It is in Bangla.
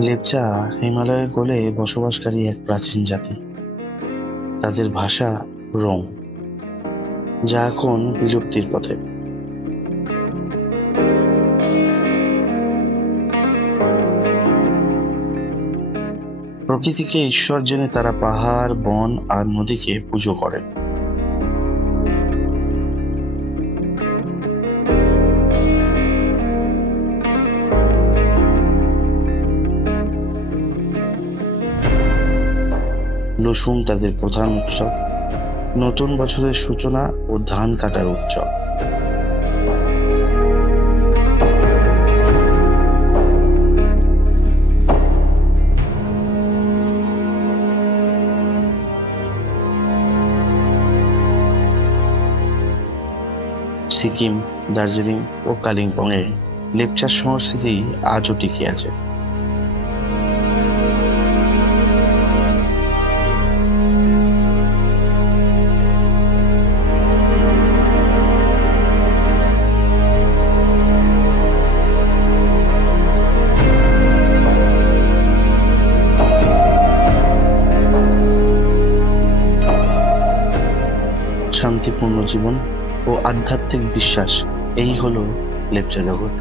লেপচা হিমালয়ের কোলে বসবাসকারী এক প্রাচীন জাতি। তাদের ভাষা রোং, যা এখন বিলুপ্তির পথে। প্রকৃতিকে ঈশ্বর জেনে তারা পাহাড়, বন আর নদীকে পুজো করে। লুসুং তাদের প্রধান উৎসব, নতুন বছরের সূচনা ও ধান কাটার উৎসব। সিকিম, দার্জিলিং ও কালিম্পংয়ে লেপচার সংস্কৃতি আজও টিকে আছে। শান্তিপূর্ণ জীবন ও আধ্যাত্মিক বিশ্বাস, এই হলো লেপচা জগৎ।